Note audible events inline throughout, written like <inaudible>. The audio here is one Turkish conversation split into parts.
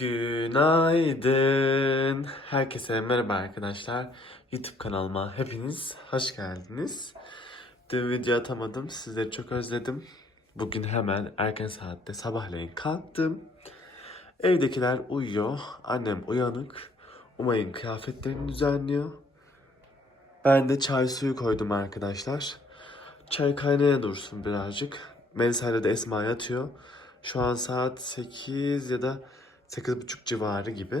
Günaydın. Herkese merhaba arkadaşlar. YouTube kanalıma hepiniz hoş geldiniz. Dün video atamadım. Sizleri çok özledim. Bugün hemen erken saatte sabahleyin kalktım. Evdekiler uyuyor. Annem uyanık. Umay'ın kıyafetlerini düzenliyor. Ben de çay suyu koydum arkadaşlar. Çay kaynaya dursun birazcık. Melisa ile de Esma yatıyor. Şu an saat 8 ya da 8.30 civarı gibi.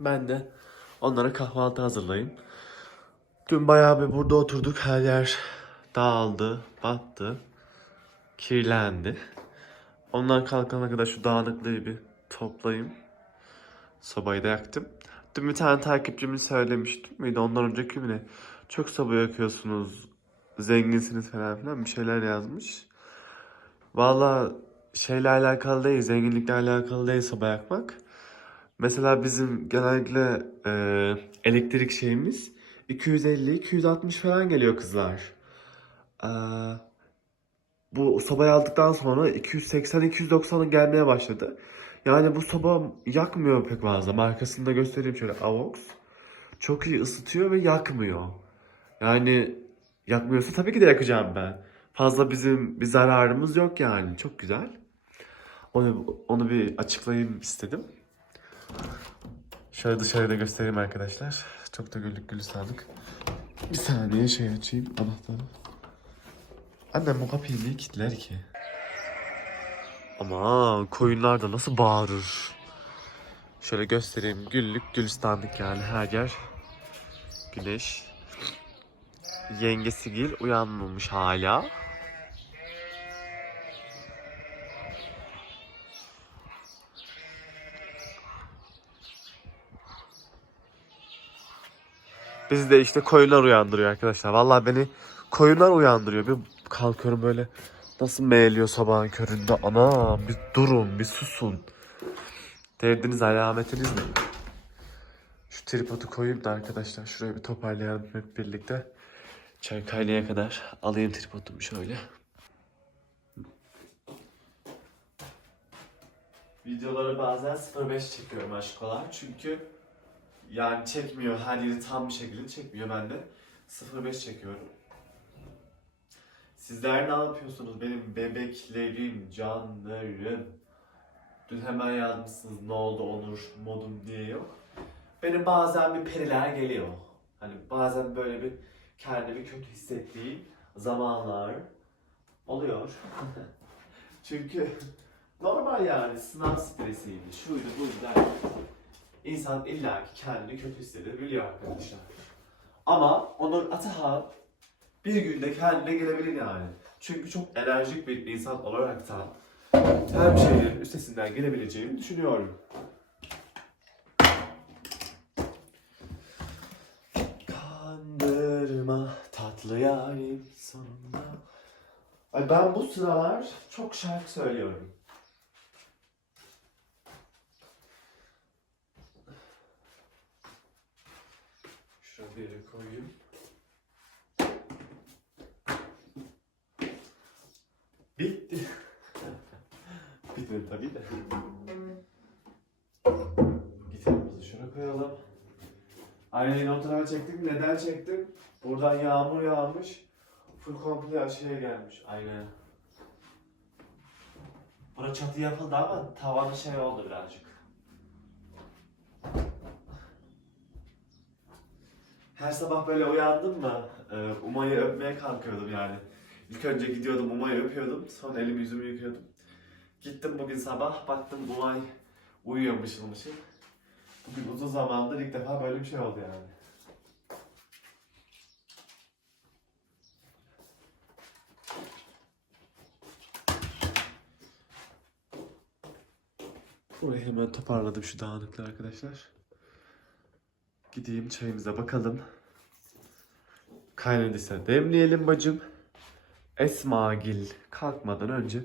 Ben de onlara kahvaltı hazırlayayım. Dün bayağı bir burada oturduk. Her yer dağıldı, battı, kirlendi. Onlar kalkana kadar şu dağınıklığı bir toplayayım. Sobayı da yaktım. Dün bir tane takipçimiz söylemiştim miydi? Ondan önceki mi? Çok soba yakıyorsunuz, zenginsiniz falan filan bir şeyler yazmış. Valla şeyle alakalı değil, zenginlikle alakalı değil soba yakmak. Mesela bizim genellikle e, elektrik şeyimiz 250-260 falan geliyor kızlar. E, bu sobayı aldıktan sonra 280-290'a gelmeye başladı. Yani bu soba yakmıyor pek fazla. Markasını da göstereyim şöyle Avox. Çok iyi ısıtıyor ve yakmıyor. Yani yakmıyorsa tabii ki de yakacağım ben. Fazla bizim bir zararımız yok yani. Çok güzel. Onu, onu bir açıklayayım istedim. Şöyle dışarıda göstereyim arkadaşlar. Çok da güllük gülistanlık. Bir saniye şey açayım anahtarı. Annem bu kapıyı niye kilitler ki? Ama koyunlar da nasıl bağırır. Şöyle göstereyim. Güllük gülistanlık yani her yer. Güneş. Yengesi Gil uyanmamış hala. Bizi de işte koyunlar uyandırıyor arkadaşlar. Vallahi beni koyunlar uyandırıyor. Bir kalkıyorum böyle nasıl meğliyor sabahın köründe. Ana bir durun bir susun. Derdiniz alametiniz ne? Şu tripodu koyayım da arkadaşlar şuraya bir toparlayalım hep birlikte. Çay kaynaya kadar alayım tripodumu şöyle. Videoları bazen 05 çekiyorum aşkolar çünkü yani çekmiyor her yeri tam bir şekilde çekmiyor ben de 05 çekiyorum. Sizler ne yapıyorsunuz benim bebeklerim, canlarım? Dün hemen yazmışsınız ne oldu Onur modum diye yok. Benim bazen bir periler geliyor. Hani bazen böyle bir kendimi kötü hissettiğim zamanlar oluyor. <laughs> Çünkü <laughs> normal yani sınav stresiydi, şuydu buydu derken İnsan illaki kendini kötü hissedebiliyor arkadaşlar. Ama Onur Atahan bir günde kendine gelebilir yani. Çünkü çok enerjik bir insan olarak da her şeyin üstesinden gelebileceğimi düşünüyorum. Kandırma tatlı yarim sonunda. Ay ben bu sıralar çok şarkı söylüyorum. Yere koyayım. Bitti. <laughs> Bitmedi tabii de. Gitarımızı şuna koyalım. Aynayı notlar çektim. Neden çektim? Buradan yağmur yağmış. Full komple aşağıya gelmiş. Aynen. Bura çatı yapıldı ama tavanı şey oldu birazcık. Her sabah böyle uyandım mı e, Umay'ı öpmeye kalkıyordum yani. İlk önce gidiyordum Umay'ı öpüyordum. Sonra elimi yüzümü yıkıyordum. Gittim bugün sabah baktım Umay uyuyor mışıl mışıl. Bugün uzun zamandır ilk defa böyle bir şey oldu yani. Burayı hemen toparladım şu dağınıklığı arkadaşlar. Gideyim çayımıza bakalım. Kaynadıysa demleyelim bacım. Esmagil kalkmadan önce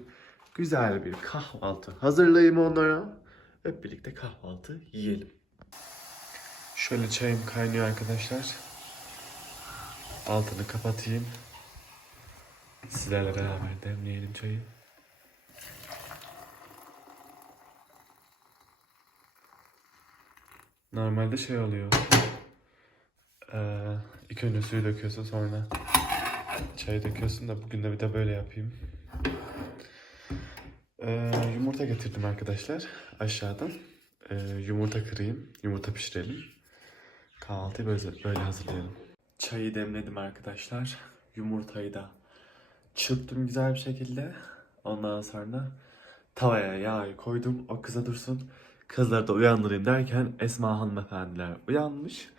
güzel bir kahvaltı hazırlayayım onlara. Hep birlikte kahvaltı yiyelim. Şöyle çayım kaynıyor arkadaşlar. Altını kapatayım. Sizlerle beraber demleyelim çayı. Normalde şey oluyor. Ee, ilk önce suyu döküyorsun sonra çayı döküyorsun da bugün de bir de böyle yapayım. Ee, yumurta getirdim arkadaşlar aşağıdan. Ee, yumurta kırayım, yumurta pişirelim. Kahvaltıyı böyle, böyle hazırlayalım. Çayı demledim arkadaşlar. Yumurtayı da çırptım güzel bir şekilde. Ondan sonra tavaya yağı koydum. O kıza dursun. Kızları da uyandırayım derken Esma hanımefendiler uyanmış.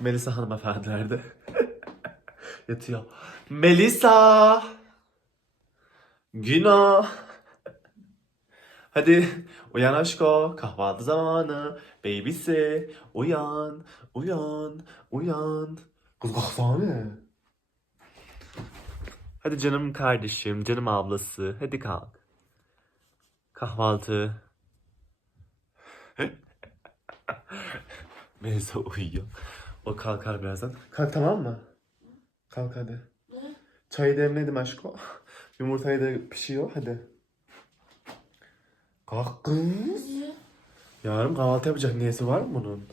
Melisa hanımefendiler de <laughs> yatıyor. Melisa! Günah! <laughs> Hadi uyan aşko kahvaltı zamanı. Babysi uyan uyan uyan. Kız kahvane. Hadi canım kardeşim, canım ablası. Hadi kalk. Kahvaltı. <laughs> Melisa uyuyor. O kalkar birazdan. Kalk tamam mı? Kalk hadi. Çayı demledim aşko. <laughs> Yumurtayı da pişiyor hadi. Kalk kız. Yarın kahvaltı yapacak niyesi var mı bunun?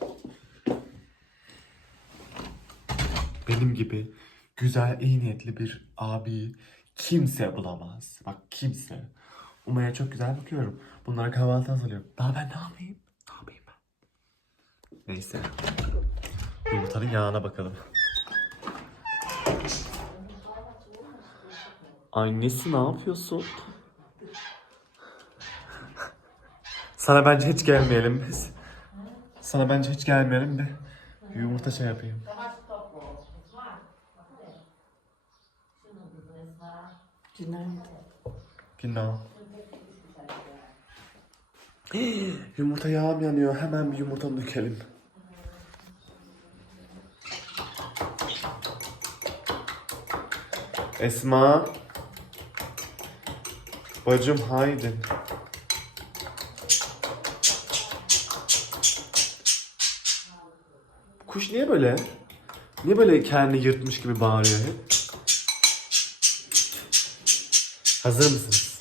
Benim gibi güzel, iyi niyetli bir abi kimse bulamaz. Bak kimse. Umay'a çok güzel bakıyorum. Bunlara kahvaltı hazırlıyorum. Daha ben ne yapayım? Ne? Neyse. Yumurtanın yağına bakalım. Annesi ne yapıyorsun? Sana bence hiç gelmeyelim biz. Sana bence hiç gelmeyelim de yumurta şey yapayım. Günaydın. Günah. <gasps> Yumurta yağım yanıyor. Hemen bir yumurta dökelim. Esma. Bacım haydi. Kuş niye böyle? Niye böyle kendini yırtmış gibi bağırıyor hep? Hazır mısınız?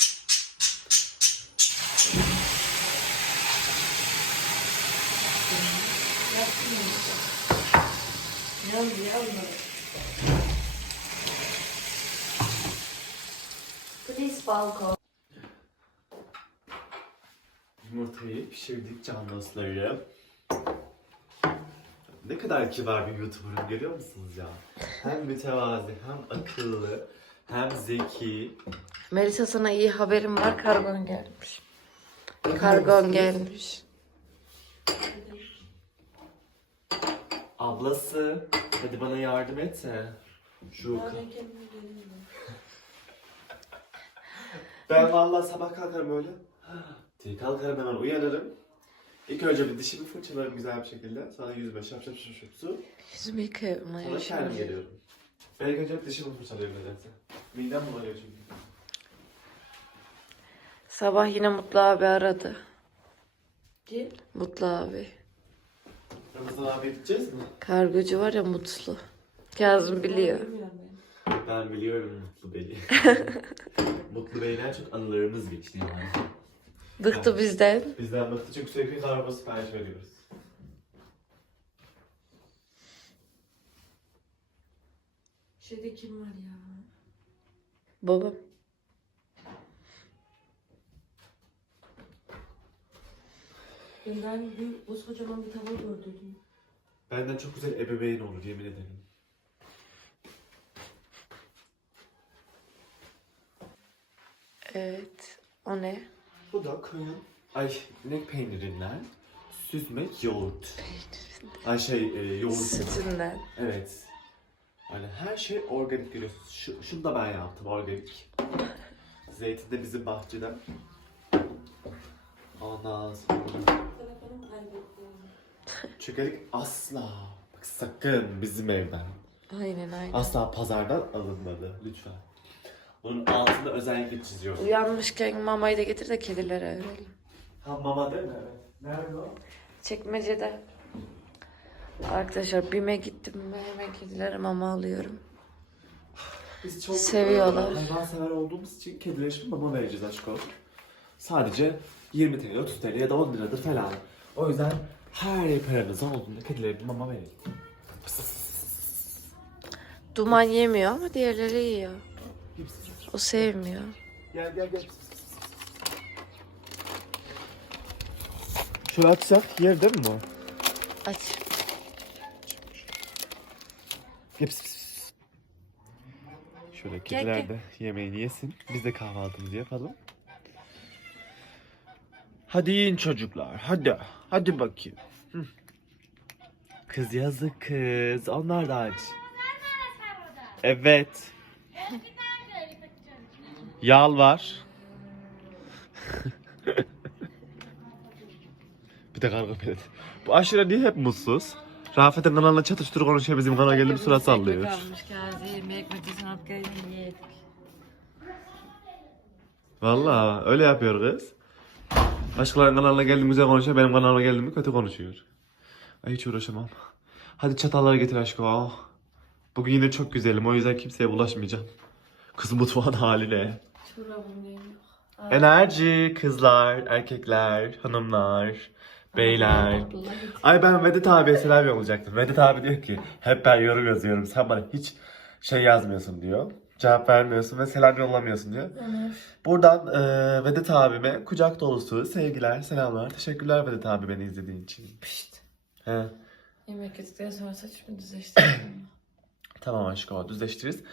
Can dostları. Ne kadar kibar bir YouTuber'ım görüyor musunuz ya? Hem mütevazi, hem akıllı, hem zeki. Melisa sana iyi haberim var. Kargon gelmiş. Kargon gelmiş. Ablası, hadi bana yardım et. Şu... Ben vallahi sabah kalkarım öyle. Kalkarım hemen uyanırım. İlk önce bir dişimi fırçalarım güzel bir şekilde. Sonra yüzüme şap şap şap şap su. Yüzümü yıkıyorum. Sonra kendim geliyorum. Ben ilk önce hep dişimi fırçalıyorum nedense. Midem bulanıyor çünkü. Sabah yine Mutlu abi aradı. Kim? Mutlu abi. Ramazan abi gideceğiz mi? Kargocu var ya Mutlu. Kazım biliyor. Ben biliyorum Mutlu Bey'i. <laughs> Mutlu Bey'den çok anılarımız geçti yani. Bıktı bizden. Bizden bıktı çünkü sürekli araba sipariş veriyoruz. Şeyde kim var ya? Babam. Ben daha bir koskocaman bir tava gördüm. Benden çok güzel ebeveyn olur yemin ederim. Evet. O ne? Bu da koyun. Ay inek peynirinden süzme yoğurt. Ay şey e, yoğurt. Sütünden. Evet. Yani her şey organik görüyorsunuz. Şu, şunu da ben yaptım organik. Zeytin de bizim bahçeden. Ondan sonra çökelik asla. Bak sakın bizim evden. Aynen aynen. Asla pazardan alınmadı lütfen. Bunun altında özellikle çiziyorsun. Uyanmışken mamayı da getir de kedilere verelim. Ha mama değil mi? Evet. Nerede o? Çekmecede. Arkadaşlar BİM'e gittim ve hemen kedilere mama alıyorum. Biz çok Seviyorlar. e, hayvansever olduğumuz için kedilere şimdi mama vereceğiz aşkım. Sadece 20 TL, 30 TL ya da 10 liradır falan. O yüzden Her paranız olduğunda kedilere bir mama verelim. Duman yemiyor ama diğerleri yiyor. O sevmiyor. Gel gel gel. Şöyle açsak yer değil mi bu? Aç. Gel pis, pis, pis. Şöyle Gel, kediler gel. de yemeğini yesin. Biz de kahvaltımızı yapalım. Hadi yiyin çocuklar. Hadi. Hadi bakayım. Hı. Kız yazık kız. Onlar da aç. Evet. <laughs> Yal var. <laughs> bir de karga pelet. Bu aşure niye hep mutsuz? Rafet'in kanalına çatıştır konuşuyor bizim kanala gelip sıra sallıyor. Valla öyle yapıyor kız. Başkalarının kanalına geldim güzel konuşuyor, benim kanalıma geldim mi kötü konuşuyor. Ay hiç uğraşamam. Hadi çatalları getir aşkım. Bugün yine çok güzelim o yüzden kimseye bulaşmayacağım. Kız mutfağın ne? Enerji kızlar, erkekler, hanımlar, beyler. Ay ben Vedat abiye selam yollayacaktım. Vedat abi diyor ki hep ben yorum yazıyorum. Sen bana hiç şey yazmıyorsun diyor. Cevap vermiyorsun ve selam yollamıyorsun diyor. Buradan e, Vedat abime kucak dolusu sevgiler, selamlar. Teşekkürler Vedat abi beni izlediğin için. Pişt. He. Yemek yedikten sonra saçımı düzleştirdim. <clears throat> Tamam aşkım düzleştiririz.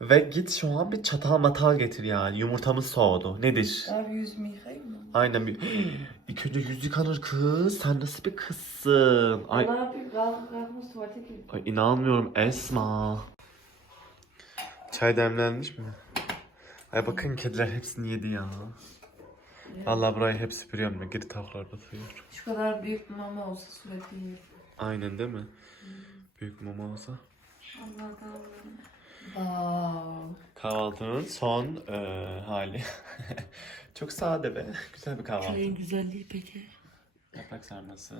Ve git şu an bir çatal matal getir yani. Yumurtamız soğudu. Nedir? Abi yüzümü yıkayayım mı? Aynen bir... <gasps> İlk önce yüz yıkanır kız. Sen nasıl bir kızsın? Ay, Ne yapayım? Kalkıp kalkmış tuvalete girdim. ay inanmıyorum Esma. Çay demlenmiş mi? Ay bakın kediler hepsini yedi ya. Vallahi burayı hep süpürüyorum ben. Geri tavuklar batıyor. Şu kadar büyük bir mama olsa sürekli yiyor. Aynen değil mi? Büyük mama olsa. Wow. Kahvaltının son eee, hali. <laughs> Çok sade be. <laughs> Güzel bir kahvaltı. Çayın güzelliği peki. Yaprak sarması.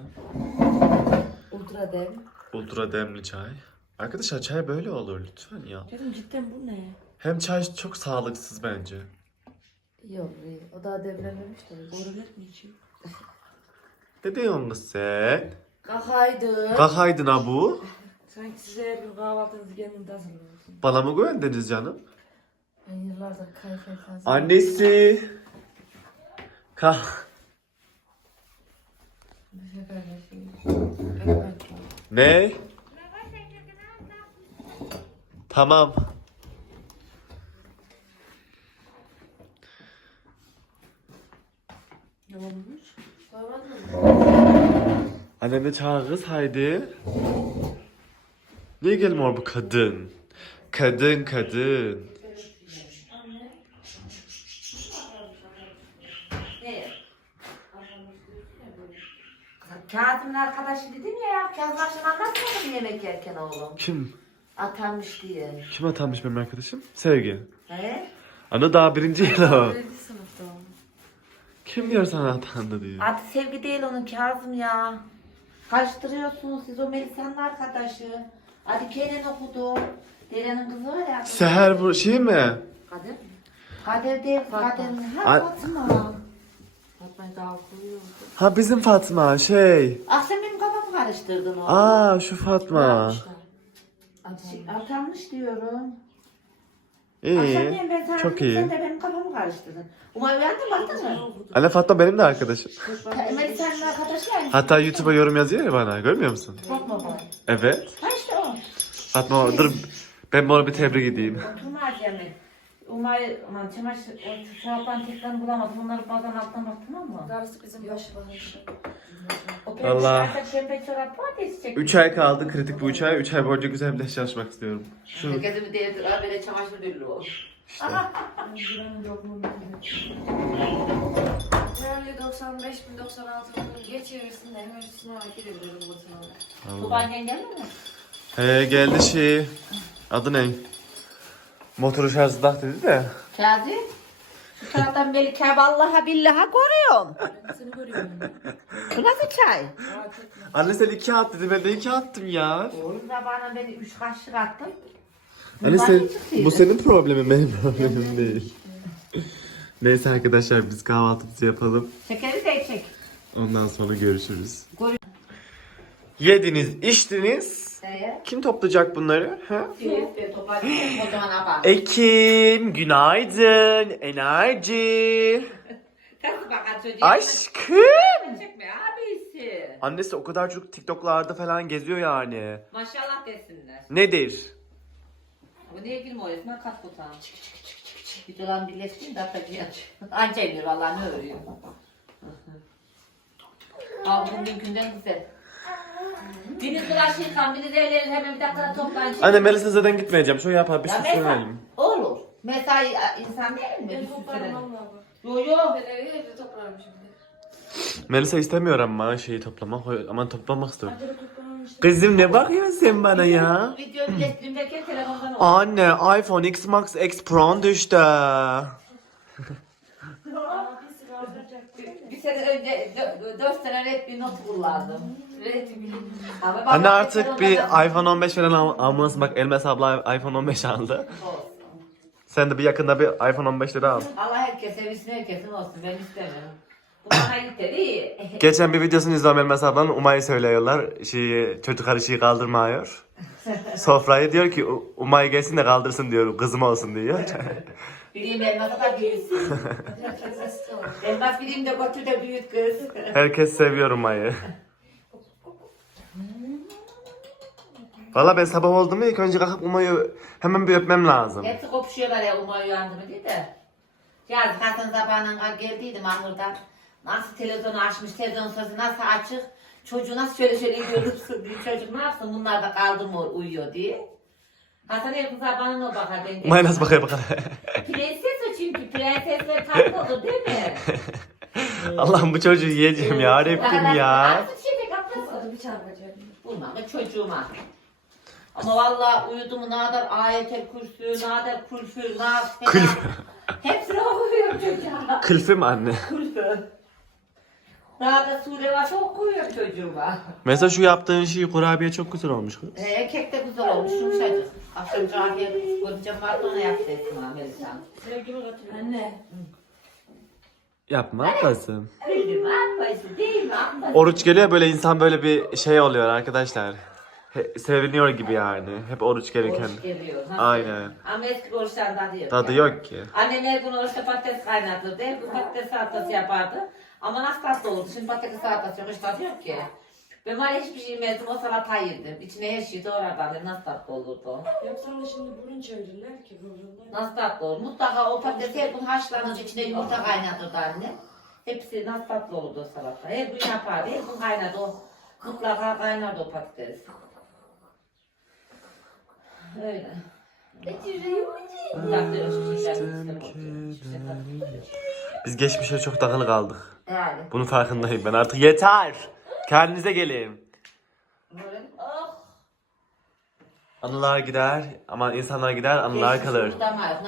Ultra dem. Ultra demli çay. Arkadaşlar çay böyle olur lütfen ya. Dedim cidden bu ne? Hem çay çok sağlıksız bence. Yok. O daha demlememiş de. Oralet mi içiyor? Ne diyorsun kız sen? Kalkaydı. Kalkaydın ha bu. Sanki size her gün kahvaltınızı kendinde hazırlıyorsun. Bana mı güvendiniz canım? Ben yıllardır kayfayı fazla. Annesi. Kalk. De şey. Ne? Tamam. Ne olmuş? Doymadın mı? Anneni çağır kız haydi. Niye gelmiyor bu kadın? Kadın kadın. Kazım'ın arkadaşı dedim ya ya. Kazım akşam anlatmadın yemek yerken oğlum. Kim? Atanmış diye. Kim atanmış benim arkadaşım? Sevgi. He? Ana daha birinci yıl o. Birinci sınıfta o. Kim diyor sana atandı diyor. Adı Sevgi değil onun Kazım ya. Karıştırıyorsunuz siz o Melisa'nın arkadaşı. Ali Kenan okudu. Derenin kızı var ya. Seher bu şey mi? Kadir. Kadir değil. Fatma. Kadir. Ay- Ha Fatma. Fatma'yı daha koyuyordu. Ha bizim Fatma şey. Ah sen benim kafamı karıştırdın o. Aa şu Fatma. Atanmış diyorum. İyi. Akşam ben sana Çok dedim, iyi. Sen de benim kafamı karıştırdın. Umay uyandın baktın mı? <laughs> Anne Fatma benim de arkadaşım. Melisa'nın arkadaşı yani. Hatta YouTube'a yorum yazıyor ya bana. Görmüyor musun? Fatma bu. Evet. Ha işte o. Fatma dur. Ben bunu bir tebrik edeyim. Oturmaz yani. Umay, aman çamaşır, o teklerini bulamadım. Onları bazen alttan bak tamam mı? Darısı bizim. O pembe pembe çorap var ya içecek. 3 ay kaldı kritik bu 3 ay. 3 ay boyunca güzel bir ders çalışmak istiyorum. Şu Gözümü değdir, abi böyle çamaşır döllü o. işte. Buranın yok mu? Herhalde 95 bin 96 bin geçirirsin de hemen üstüne hareket edebilirim bu sınavda. Bu annen geldi mi? He geldi şey. Adı ne? Motoru şarjı tak dedi de. Kazi. Şu taraftan beni kâb Allah'a billaha görüyorum. Ben seni görüyorum. Bu nasıl çay? Anne sen 2 at dedi ben de 2 attım ya. Oğlum sabahına beni üç kaşık attın. Anne sen, bu senin problemin benim problemim değil. Neyse arkadaşlar biz kahvaltımızı yapalım. Şekeri de çek. Ondan sonra görüşürüz. Gör- Yediniz, içtiniz. Ee, Kim toplayacak bunları? Ha? bak. <gasps> Ekim, günaydın, enerji. <laughs> Kız bakar çocuğa. Aşkım. Çekme abisi. Annesi o kadar çok TikTok'larda falan geziyor yani. Maşallah desinler. Nedir? Bu niye girme o resmen kat kutağım. Bir dolan birleştiğin de atacağım. Anca emiyor valla ne örüyor. <laughs> Al bunun dünkünden güzel. Biri tıraş yıkan, biri de ellerini hemen bir dakikada toplan. Anne Melisa zaten gitmeyeceğim. Şöyle yapar bir Ya mesela dönelim. olur. Mesai insan değil mi? Ben Bir toparlamam lazım. Yo yo. Ben evi evde toplarım şimdi. Melisa istemiyor ama şeyi toplamak. Aman toplamak istiyor. Acele toplamam işte. Kızım ne bakıyorsun sen bana ya? Video birleştirim derken telefondan oldu. Anne iPhone X Max X Pro düştü. Mi? Bir sene önce dö- dört sene Redmi Note kullandım. Anne artık bir iPhone 15 falan al almalısın. Bak Elmas abla iPhone 15 aldı. Olsun. Sen de bir yakında bir iPhone 15 lira al. Allah herkese bilsin herkesin olsun ben istemiyorum. Bu bana yeter. <laughs> Geçen bir videosunu izliyorum Elmas ablanın. Umay'ı söylüyorlar. Şeyi, çocuk karışığı kaldırmıyor. <laughs> Sofrayı diyor ki "U- Umay gelsin de kaldırsın diyor. Kızım olsun diyor. <laughs> Bileyim elması da büyüsün. Elmas bileyim de götür de büyüt kız. Herkes seviyor Umay'ı. Valla ben sabah oldu mu ilk önce kalkıp Umay'ı hemen bir öpmem lazım. Hepsi kopuşuyorlar ya Umay uyandı mı diye de. Yazık Hasan sabahına geldiydim Ankara'dan. Nasıl televizyonu açmış, televizyon sesi nasıl açık. Çocuğu nasıl şöyle şöyle görürsün diye. Çocuk ne yapsın bunlar da kaldı mı uyuyor diye. Hasan hep sabahına o bakar. ben Umay nasıl bakıyor bakalım. Prenses o çünkü prensesler tatlı değil mi? <laughs> Allah'ım bu çocuğu yiyeceğim ya. Rabbim ya. Nasıl şey kaplasın? Bir da çocuğuma. Ama vallahi uyudu mu ne kadar ayetel kürsü, ne kadar kulfü, nas, Kulf. Hepsini okuyorum çocuğa. Kılfım anne. Kulfü. Ne kadar sure varsa okuyorum çocuğuma. Mesela şu yaptığın şey kurabiye çok güzel olmuş kız. Ee, kek de güzel olmuş, yumuşacık. Akşam camiye göreceğim vardı ona yaptı Esma Melisa. Sevgimi katıyor. Anne. Yapma ablası. Bildim ablası değil mi ablası? Oruç geliyor böyle insan böyle bir şey oluyor arkadaşlar. He- seviniyor gibi yani. Hep oruç gelirken. Oruç geliyor. nasıl? Aynen. Ama eski oruçların tadı yok. Tadı ya. yok ki. Annem her gün oruçta patates kaynatırdı. Her gün patates salatası yapardı. Ama nasıl tatlı oldu? Şimdi patates salatası yok. Hiç tadı yok ki. Ben var ya hiçbir şey yemezdim. O salatayı yedim. İçine her şeyi doğrardım. Nasıl tatlı olurdu da şimdi burun çevirirler ki burunlar. Nasıl tatlı olur? Mutlaka o patates her gün haşlanır. içine yumurta kaynatırdı anne. Hepsi nasıl tatlı olurdu o salata. Her gün yapardı. Her gün kaynadı o. Mutlaka kaynardı o patates. Öyle. Tatlı. Biz geçmişe çok takılı kaldık. Yani. Bunun farkındayım ben artık yeter. Kendinize gelin. Oh. Anılar gider ama insanlar gider anılar Geçmiş kalır.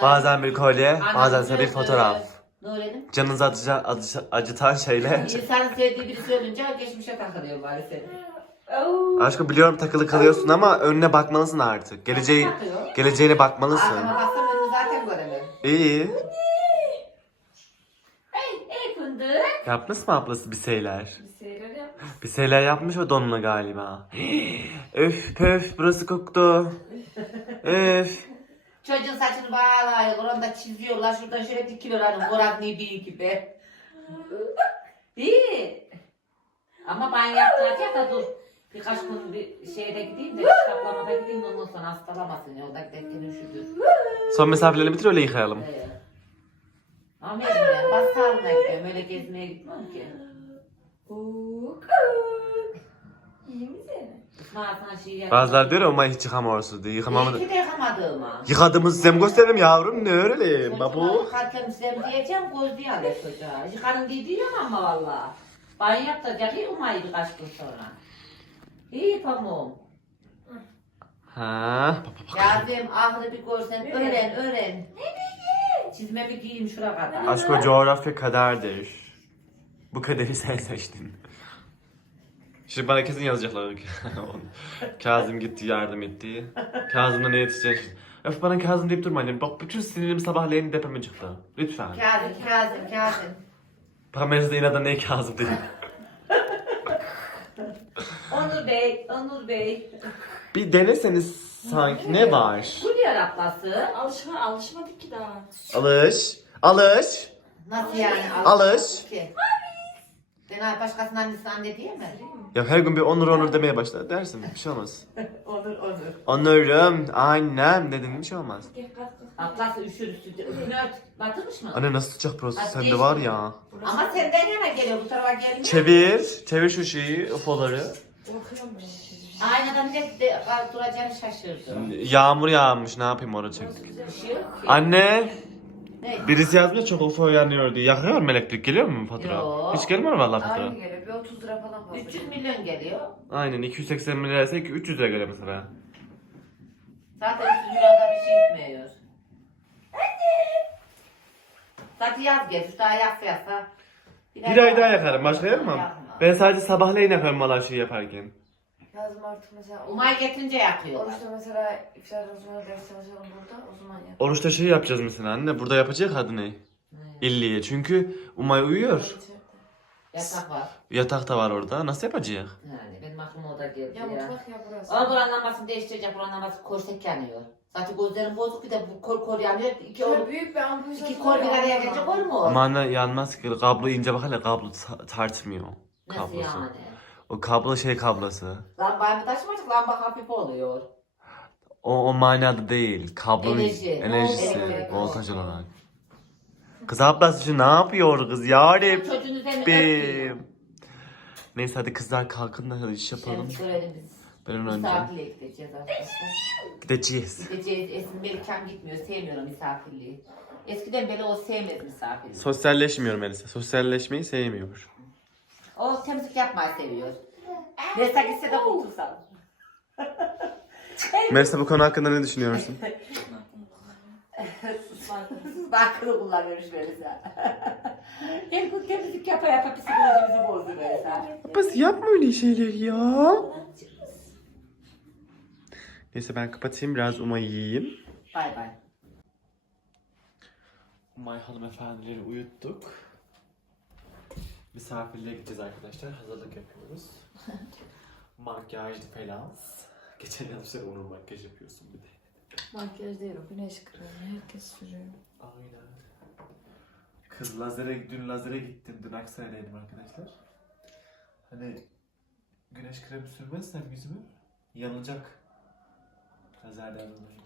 Bazen bir kolye, Anam bazen ise bir fotoğraf. Nurettin. Canınızı acıca, acı- acıtan şeyler. İnsanın sevdiği birisi ölünce geçmişe takılıyor maalesef. Oo. Aşkım biliyorum takılı kalıyorsun ama önüne bakmalısın artık. Geleceği, Bakıyor. geleceğine bakmalısın. Arkama baksam önümü zaten göremem. İyi. Ey, ey fındık. Yapmış mı ablası bir şeyler? Bir şeyler yapmış. Bir şeyler yapmış o donla galiba. <gasps> Öf pöf burası koktu. Öf. Çocuğun saçını bağlıyor, oranda çiziyorlar. Şuradan şöyle dikiyorlar. Korat Nebi gibi. Değil. Ama ben yaptıracak da dur. Birkaç gün bir şeyde gideyim de kitaplamada gideyim de ondan sonra hastalamasın ya. Orada giderken üşüdür. Son misafirlerini bitir öyle yıkayalım. Ee, Ama ben basarına gidiyorum. Öyle gezmeye gitmem ki. Buk. İyi misin? Şey yap. Bazıları diyor ya Umay hiç yıkamıyorsun diye. Yıkamamı... İyi ki de yıkamadığıma. Yıkadığımızı size mi gösterelim yavrum? Ne öğrenelim babu? yıkarken size diyeceğim göz diye alır çocuğa. Yıkarım diye diyorum ama valla. Banyo yaptıracak iyi umayı birkaç gün sonra. İyi tamam. Ha. Yazdım ahlı bir görsen öğren öğren. Çizmemi giyeyim şura kadar. Aşk o coğrafya kaderdir. Bu kaderi sen seçtin. Şimdi bana kesin yazacaklar. <laughs> Kazım gitti yardım etti. Kazım'la ne yetişecek? Öf bana Kazım deyip durma annem. Bak bütün sinirim sabahleyin depeme çıktı. Lütfen. Kazım Kazım Kazım. Kamerası inada ne Kazım dedi. Onur Onur Bey, Onur Bey. Bir deneseniz sanki ne var? Bu diğer ablası. Alışma, alışmadık ki daha. Alış. Alış. Nasıl yani? Alış. Ki? Ben başkasının annesi anne diye mi? Ya her gün bir onur onur demeye başlar dersin. Bir şey olmaz. <laughs> Onur, Onur. Onurum, annem dedim bir şey olmaz. Gel kalk kalk. Ablası üşür üstünde. Üstünü ört. Batırmış mı? Anne nasıl sıcak burası Hadi sende var ya. Ama senden hemen geliyor. Bu tarafa gelmiyor. Çevir, çevir şu şeyi, ufoları. Korkuyorum ben. Aynadan bir de duracağını şaşırdım. Yağmur yağmış ne yapayım orada çek. Bir şey. Anne, Ne? birisi yazmış çok ufo yanıyor diye. Yakıyor mu elektrik geliyor mu fatura? Yok. Hiç gelmiyor vallahi Aynı fatura. geliyor. Bir 30 lira falan fazla. 300 milyon geliyor. Aynen 280 milyar ise 300 lira geliyor mesela. Zaten 300 milyonda bir şey gitmiyor. Zaten yaz geç. Daha yaksa yaksa. Bir ay daha yakarım başka yapmam. Yakma. Ben sadece sabahleyin yakarım valla şey yaparken. Yazım artık mesela. Umay getirince yakıyorlar. Oruçta mesela iftardan sonra ders çalışalım burada. O zaman yap. Oruçta şey yapacağız mesela anne. Burada yapacak adı ne? İlliye. Çünkü Umay uyuyor. Yatak var. Yatak da var orada. Nasıl yapacak? Yani benim aklıma o da geldi Ya ya. mutfak ya burası. Ama buranın lambasını değiştirecek. Buranın lambası korsek yanıyor. Zaten gözlerim bozuk bir de bu kor kor yanıyor. İki, Ya or, büyük bir ampul iki kor bir araya gelecek olur mu? Ama anne yanmaz ki. Kablo ince bak hele kablo ta- tartmıyor. Nasıl Kablosu. yani? O kablo şey kablosu. Lambayı mı taşımayacak? Lamba hafif oluyor. O, o manada değil. Kablonun Enerji. enerjisi. Elektrik. Voltaj olarak. Kız ablası şu ne yapıyor kız? Yarım. Çocuğun üzerine örtüyor. Neyse hadi kızlar kalkın da hadi iş yapalım. Görelim biz. Ben önce Misafirliğe gideceğiz arkadaşlar. gideceğiz. Gideceğiz. Esin Melike'm gitmiyor. Sevmiyorum misafirliği. Eskiden beri o sevmez misafirliği. Sosyalleşmiyor Melisa. Sosyalleşmeyi sevmiyor. O temizlik yapmayı seviyor. Neyse gitse de kurtulsam. <laughs> Melisa bu konu hakkında ne düşünüyorsun? Bakını kullanıyormuş Melisa. <laughs> Her gün temizlik yapa yapa psikolojimizi bozdu Melisa. Bas yapma öyle şeyler ya. Neyse ben kapatayım biraz Umay yiyeyim. Bay bay. Umay hanımefendileri uyuttuk. Misafirliğe gideceğiz arkadaşlar. Hazırlık yapıyoruz. <laughs> Makyaj falan. Geçen yanlışlar Onur makyaj yapıyorsun bir de. Makyaj değil o güneş kremi. Herkes sürüyor. Aynen. Kız lazere, dün lazere gittim. Dün Aksaray'daydım arkadaşlar. Hani güneş kremi sürmezsem yüzümü yanacak. Lazerden dolayı.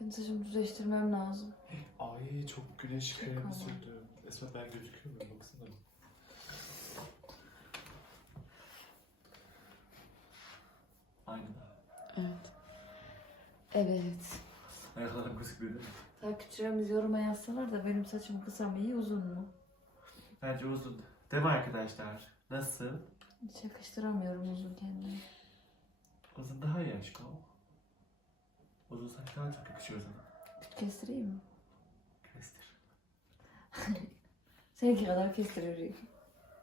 Ben saçımı düzleştirmem lazım. Ay çok güneş kremi ama. sürdüm. Esma ben gözüküyor muyum baksana. Aynen. Evet. Evet. Ayaklarım değil mi? Takipçilerimiz yoruma yazsalar da benim saçım kısa mı iyi uzun mu? Bence uzun. Değil mi arkadaşlar? Nasıl? Hiç yakıştıramıyorum uzun kendime. Uzun daha iyi aşkım. Uzun saç daha çok yakışıyor sana. Küt kestireyim mi? Kestir. <laughs> Seninki kadar kestiririm.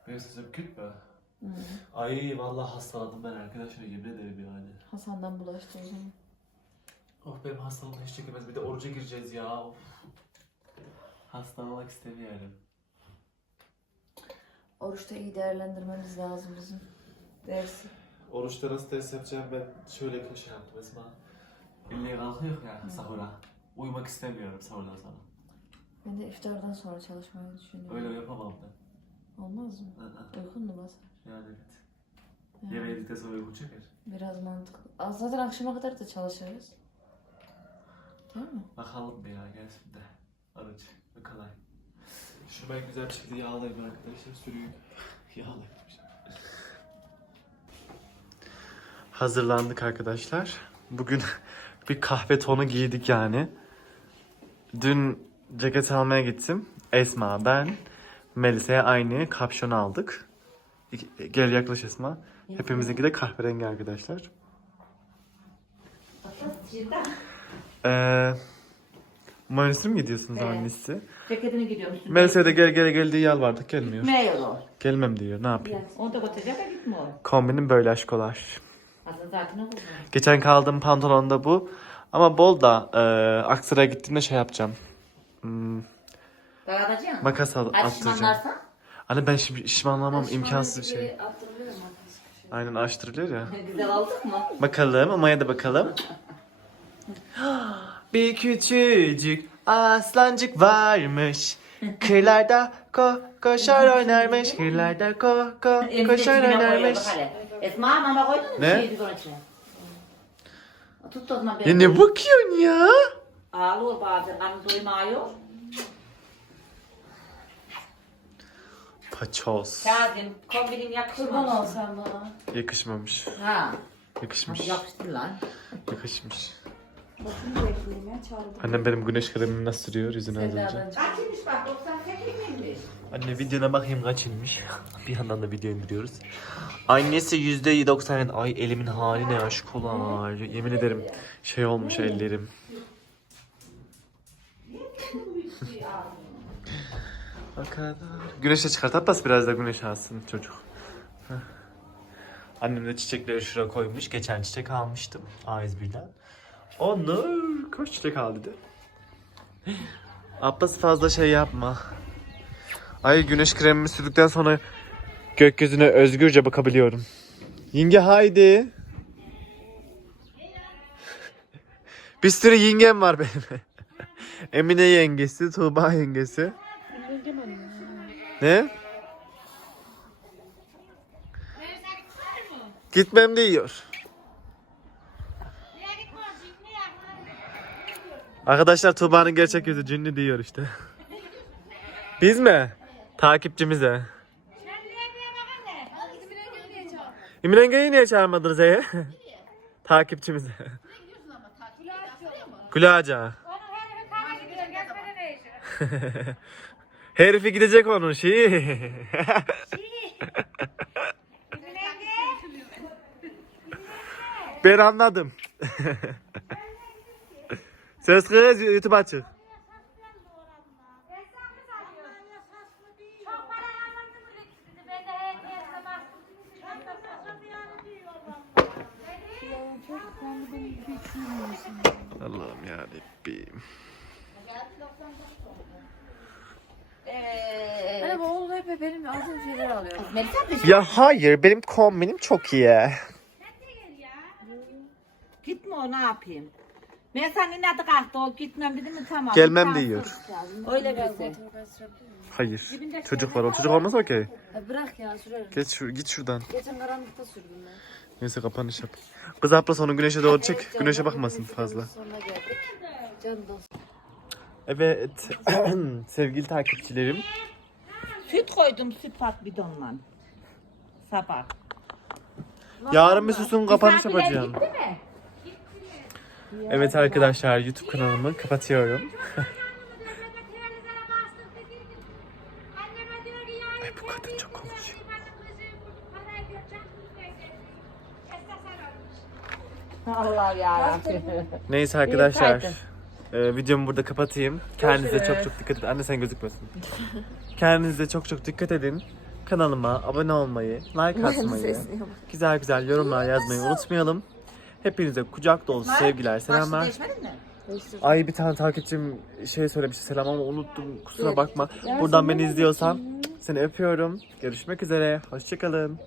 Benim saçım küt mü? Hı. Ay vallahi hastaladım ben arkadaşlar yemin ederim yani. Hasan'dan bulaştı o zaman. Of benim hastalığım hiç çekemez. Bir de oruca gireceğiz ya. Of. Hastalanmak istemiyorum. Oruçta iyi değerlendirmemiz lazım bizim. Dersi. Oruçta nasıl ders yapacağım ben şöyle köşe yaptım Esma. İlle kalkıyor ya sahura. Uyumak istemiyorum sahurdan sonra. Ben de iftardan sonra çalışmayı düşünüyorum. Öyle yapamam ben. Olmaz mı? Hı hı. Uykun mu basar? Yani evet. Yani Yemeği yedikten sonra uyku çeker. Biraz mantıklı. Aa, Zaten akşama kadar da çalışırız. Değil mi? Bakalım bir ya gelsin de. Ve kolay. Şunu ben güzel bir şekilde yağlayayım arkadaşlar. Sürüyü yağlayayım. Hazırlandık arkadaşlar. Bugün <laughs> bir kahve tonu giydik yani. Dün ceket almaya gittim. Esma, ben, Melisa'ya aynı kapşon aldık. Gel yaklaş Esma. Hepimizinki de kahverengi arkadaşlar. Ee, Mayonez'e mi gidiyorsunuz Evet. annesi? Ceketini gidiyorum. Melisa'ya da gel gel gel diye yalvardık gelmiyor. Gitmiyor. Gelmem diyor ne yapayım. Onu da götürecek de gitmiyor. Kombinim böyle aşkolar. Aslında zaten o kızım. Geçen kaldığım pantolon da bu. Ama bol da e, Aksaray'a gittiğimde şey yapacağım. Hmm, Dağıtacaksın. makas al, attıracağım. Anne ben şimdi şişmanlamam imkansız bir şey. Attırılıyor mu arkadaş köşeye? Aynen açtırılıyor ya. <laughs> Güzel aldık mı? Bakalım Amaya da bakalım. <gasps> Bir küçücük aslancık varmış. Kırlarda ko koşar oynarmış. Kırlarda ko ko <laughs> koşar oynarmış. Esma mama koydun mu? Ne? Şeydi sonra içine. Tut o zaman Ya ne bakıyorsun ya? Ağlıyor bazen. Kanı doymuyor. Paçoz. Kazım kombinim yakışmamış. Kurban ol sen bana. Yakışmamış. Ha. Yakışmış. Yakıştı lan. Yakışmış. Bakın bekleyeyim ya çaldım. Annem benim güneş kremimi nasıl sürüyor yüzüne az önce. Sevdadan Kaçıymış bak 98 miymiş? Anne videona bakayım kaç inmiş. <laughs> bir yandan da video indiriyoruz. Annesi yüzde 90. Ay elimin hali ne aşkolar. Yemin ederim şey olmuş ellerim. Kadar. Güneşe çıkart. Abbas biraz da güneş alsın çocuk. Annem de çiçekleri şuraya koymuş. Geçen çiçek almıştım A101'den. Onlar kaç çiçek aldı dedi. Abbas fazla şey yapma. Ay güneş kremimi sürdükten sonra gökyüzüne özgürce bakabiliyorum. Yenge haydi. Bir sürü yengem var benim. <laughs> Emine yengesi, Tuğba yengesi. Ne? Gitmem diyor. Arkadaşlar Tuğba'nın gerçek yüzü cünlü diyor işte. Biz mi? Takipçimize. İmren Yenge'yi niye çağırmadınız Eye? Takipçimize. Gulaca. <laughs> Herifi gidecek onun şeyi. ben anladım. Ses kız YouTube açık. Allah'ım ya Rabbim. Bu oğlum hep benim aldığım şeyler alıyor. Melisa bir Ya hayır benim kombinim çok iyi. Gitme o ne yapayım? Melisa'nın inadı kalktı o gitmem dedi mi tamam. Gelmem Tamam. diyor. Öyle birisi. Hayır. Çocuk var o çocuk olmaz okey. Ya bırak ya sürerim. Geç şu, git şuradan. Geçen karanlıkta sürdüm ben. Neyse kapanış yap. Kız abla onu güneşe doğru çek. Güneşe bakmasın fazla. Sonuna geldik. Can dostum. Evet. <clears throat> Sevgili takipçilerim. Süt koydum süt pat bidonla. Sabah. Yarın bir susun kapanış Misafirler yapacağım. gitti mi? Evet arkadaşlar YouTube kanalımı kapatıyorum. <laughs> Ay bu kadın çok konuşuyor. Allah ya. Neyse arkadaşlar. Yeter. e, videomu burada kapatayım. Kendinize çok çok dikkat edin. Anne sen gözükmüyorsun. <laughs> Kendinize çok çok dikkat edin. Kanalıma abone olmayı, like atmayı, güzel güzel yorumlar yazmayı unutmayalım. Hepinize kucak dolusu sevgiler, selamlar. Değişmedin mi? Ay bir tane takipçim şey söylemişti selam ama unuttum kusura bakma. Buradan beni izliyorsan seni öpüyorum. Görüşmek üzere. Hoşçakalın.